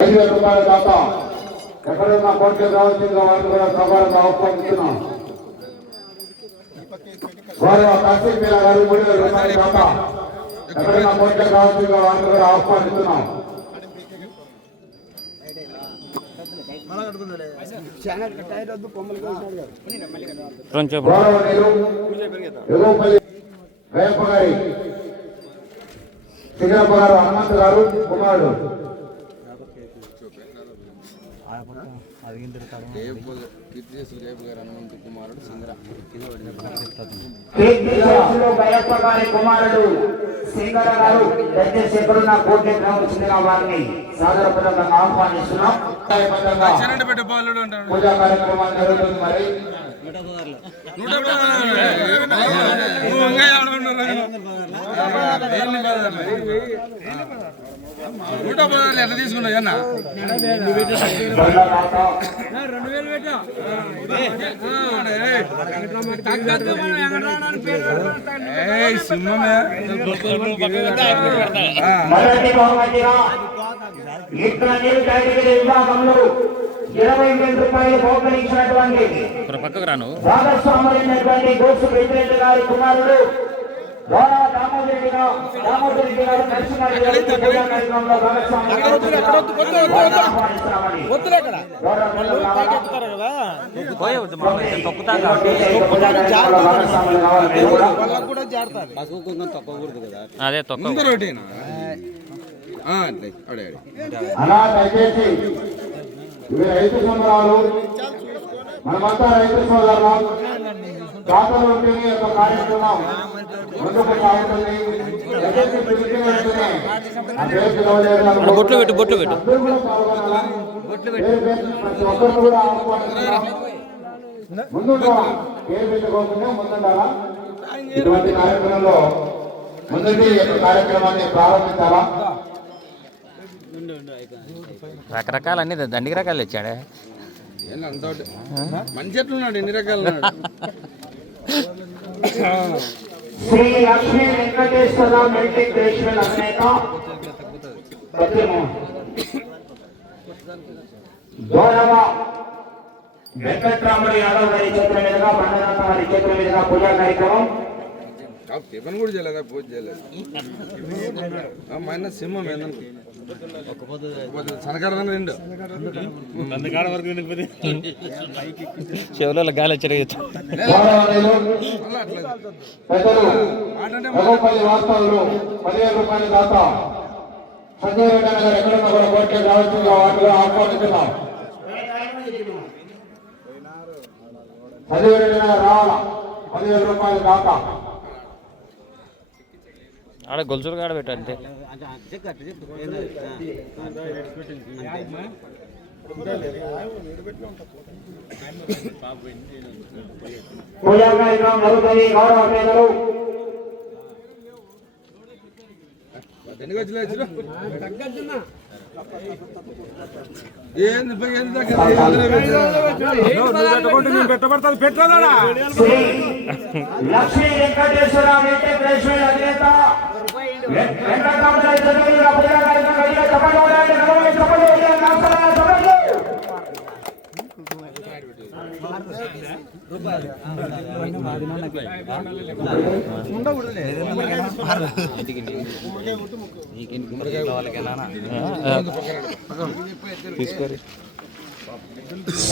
రూపాయల దాకా ఎక్కడున్న కోర్టుకు రావాల్సిందిగా వారిని కూడా సభలుగా ఆహ్వానిస్తున్నాం. గౌరవ తహసీల్దార్ గారు 3,000 రూపాయల దాకా ఎక్కడున్న కోర్టుకు రావాల్సిందిగా వారిని కూడా ఆహ్వానిస్తున్నాం. రేయప్ప గారి శ్రీరప్ప గారు హనుమంత్ గారు కుమారుడు భైరప్ప గారి కుమారుడు సింగర గారు దయచేసి ఎక్కడున్న కోర్టు వచ్చిన వారిని సాదరపూర్వకంగా ఆహ్వానిస్తున్నాం. పూజా కార్యక్రమాలు జరుగుతుంది. మరి ఎట్లా తీసుకున్నా సింహమే విభాగంలో 20,000 రూపాయలు బహుకరించినటువంటి భాగస్వామైనటువంటి గోసు ప్రెసిడెంట్ గారి కుమారుడు దామోదరెడ్డి గారు నరసింహారెడ్డి కార్యక్రమంలో అలా దయచేసి ఇవి రైతు సంబరాలు, మనమంతా రైతు సోదరులం. జాతర ఉంటేనే ఒక కార్యక్రమం ముందుకు సాగుతుంది. బొట్లు పెట్టు ప్రతి ఒక్కరు కూడా ఆహ్వానిస్తున్నాం. ముందుగా పేరు పెట్టుకోకుండా ముందుండాలా. ఇటువంటి కార్యక్రమంలో ముందుండి కార్యక్రమాన్ని ప్రారంభించాలా. రకరకాల అన్ని దండికి రకాలు ఇచ్చాడే మంచి ఎట్లున్నాడు, ఎన్ని రకాలు శ్రీ లక్ష్మీ వెంకటేశ్వర మల్టీగ్రేషన్ అధినేత గౌరవ వెంకట్రాముడు యాదవ్ గారి చేతుల మీదుగా, బండనాథ గారి చేతుల మీదుగా పూజా కార్యక్రమం. టిఫిన్ కూడా చేయలేదా, పూజ చేయలేదు. మైనస్ సింహం ఏందనుకో సనకాడ రెండు చెవులలో గాలి వచ్చారు. వాస్తవాలు 10,000 రూపాయల దాకా సంజయ్ రెడ్డి గారు ఎక్కడున్నా కూడా కోరిక రావాల్సిందిగా వాటిలో ఆహ్వానిస్తున్నాం. సంజయ్ రెడ్డి గారు రావాలా 10,000 రూపాయల దాకా. ఆడ గొలుసులు కాడ పెట్టు అంతే. పూజా కార్యక్రమం జరుగుతుంది. గౌరవ పేదలు లక్ష్మీ వెంకటేశ్వర వెంకటేశ్వర అధినేత వెంకటరామరాజు పూజా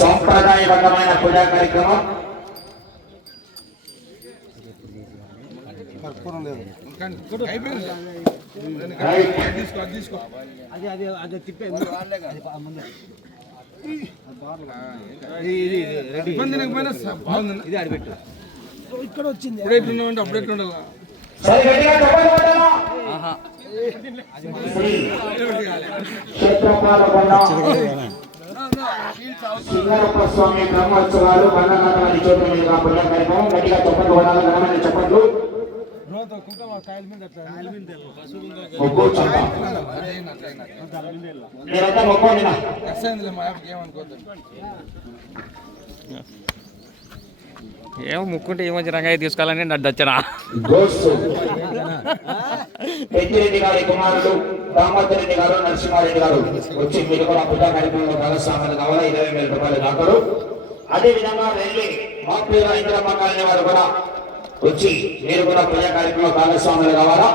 సాంప్రదాయబద్ధమైన పూజా కార్యక్రమం. ఇక్కడ వచ్చింది ఇప్పుడు ఎట్లున్నామంటే అప్పుడు ఎట్లుండాలా. సింగరప్ప స్వామి బ్రహ్మోత్సవాలు బండనాథ వారి చేతుల మీదుగా పూజా కార్యక్రమం. గట్టిగా చెప్పండి, వడాలి ఘనమైన చెప్పండి. మీరంతా మొక్కోండి. ఏమో ముక్కుంటే ఏమొచ్చి రంగయ్య తీసుకోవాలని నడ్డు వచ్చినా గోడ్స్ పెద్దిరెడ్డి గారి కుమారుడు రామోత్తరెడ్డి గారు నరసింహారెడ్డి గారు వచ్చి మీరు కూడా పూజా కార్యక్రమంలో భాగస్వాములు కావాలి 20,000 రూపాయలు దాటారు. అదే విధంగా వెళ్ళి మాపూర ఇంద్రమ్మ కాలనీ వారు కూడా వచ్చి మీరు కూడా పూజా కార్యక్రమంలో భాగస్వాములు కావాలా.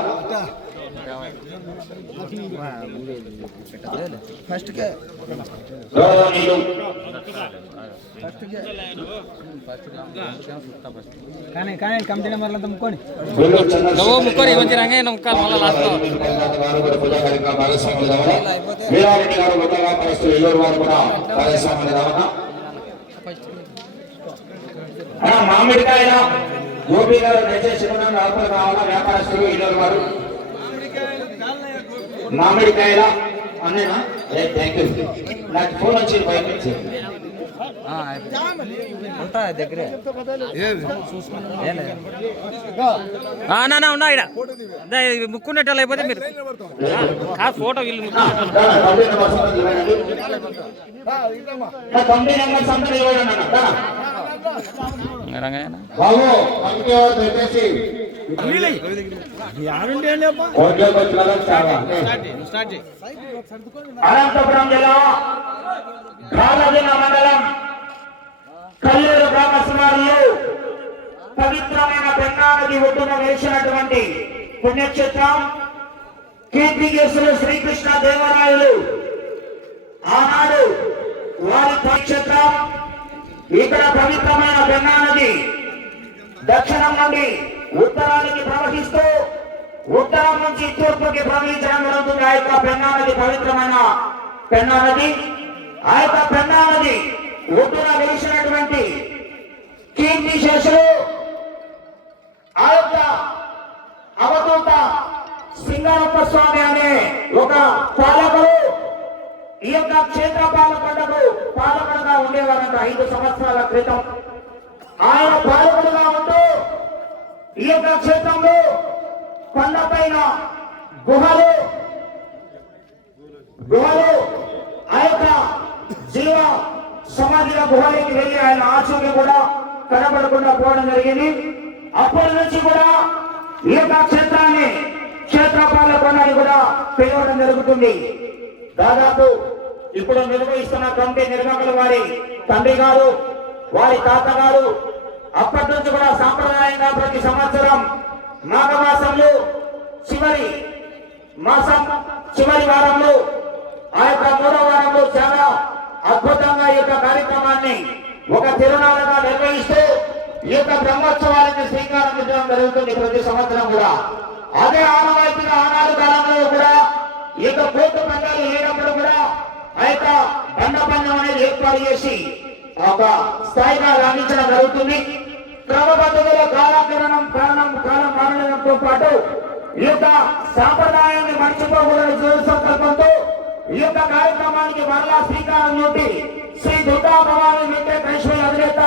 గౌరవనీయులు కమిటీ నెంబర్లు అంతా ముక్కోండి. గుల్లూరు చంద్రశేఖర్ నువ్వు ముక్కోని మంచి రంగయ్య ముక్కాలి మళ్ళీ లాస్ట్ గారు కూడా పూజా కార్యక్రమంలో భాగస్వాములు కావాలా. వీరారెడ్డి గారు కొత్త వ్యాపారస్తులు ఏలూరు వారు కూడా భాగస్వాములు కావాలా. మామిడికాయల గోపి గారు దయచేసి ఆఫర్ కావాలా. వ్యాపారస్తులు ఏలూరు వారు మామిడికాయల అన్నేనా థ్యాంక్ యూ. నాకు ఫోన్ వచ్చింది బయట నుంచి. ఏది? ఉన్నా ఇక్కడ ముక్కున్నట్టు అయిపోతే మీరు కాదు ఫోటో వీళ్ళు కంపెనీ నెంబర్ సంతకం ఇవ్వండి అన్న. రంగయ్య బాబు పంపిణీ దయచేసి అనంతపురం జిల్లా కాలదిన మండలం కల్లూరు గ్రామ శివారులో పవిత్రమైన గంగా నది ఒడ్డున వేసినటువంటి పుణ్యక్షేత్రం కీర్తికేశులు శ్రీకృష్ణ దేవరాయలు ఆనాడు వారి పుణ్యక్షేత్రం. ఇక్కడ పవిత్రమైన గంగా నది దక్షిణం నుండి ఉత్తరానికి ప్రవహిస్తూ ఉత్తరం నుంచి తూర్పుకి ప్రవహించడం జరుగుతుంది. ఆ యొక్క పెన్నా నది పవిత్రమైన పెన్నా నది. ఆ యొక్క పెన్నా నది ఒడ్డున వెలిసినటువంటి కీర్తిశేషులు ఆ యొక్క అవధూత సింగారప్ప స్వామి అనే ఒక పాలకుడు ఈ యొక్క క్షేత్ర పాలకుడుగా ఉండేవారంట 5 సంవత్సరాల క్రితం. ఆయన పాలకుడుగా ఉంటూ ఈ యొక్క క్షేత్రంలో కొండపైన గుహలు ఆ యొక్క జీవ సమాధిల గుహలోకి వెళ్ళి ఆయన ఆచూకి కూడా కనబడకుండా పోవడం జరిగింది. అప్పటి నుంచి కూడా ఈ యొక్క క్షేత్రాన్ని క్షేత్రపాలకొండని కూడా పిలవడం జరుగుతుంది. దాదాపు ఇప్పుడు నిర్వహిస్తున్న కమిటీ నిర్వాహకుల వారి తండ్రి గారు వారి తాతగారు అప్పటి నుంచి కూడా సాంప్రదాయంగా ప్రతి సంవత్సరం మాఘమాసంలో చివరి వారంలో ఆ యొక్క 3వ వారంలో చాలా అద్భుతంగా ఈ యొక్క కార్యక్రమాన్ని ఒక తిరునాళ్ళగా నిర్వహిస్తూ ఈ యొక్క బ్రహ్మోత్సవాలకు శ్రీకారం చుట్టడం జరుగుతుంది ప్రతి సంవత్సరం కూడా. అదే ఆనవాయితీగా ఆనాడు కాలంలో కూడా ఈ యొక్క కోర్టు పందాలు లేనప్పుడు కూడా ఆ యొక్క దండ పందెం అనేది ఏర్పాటు చేసి ఒక స్థాయిగా రాణించడం జరుగుతుంది. క్రమపద్ధతిలో కాలం మారడంతో పాటు ఈ యొక్క సాంప్రదాయాన్ని మర్చిపోకూడని సంకల్పంతో ఈ యొక్క కార్యక్రమానికి మరలా శ్రీకారం చుట్టి శ్రీ దుర్గా భవానీ వెంకటేశ్వర అధినేత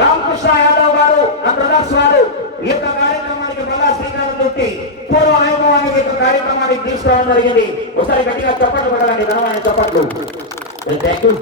రామకృష్ణ యాదవ్ గారు బ్రదర్స్ వారు ఈ యొక్క కార్యక్రమానికి మరలా శ్రీకారం చుట్టి పూర్వ వైభవాన్ని ఈ యొక్క కార్యక్రమానికి తీసుకోవడం జరిగింది. ఒకసారి గట్టిగా చప్పట్లు పడాలండి, ఘనమైన చప్పట్లు. Thank you.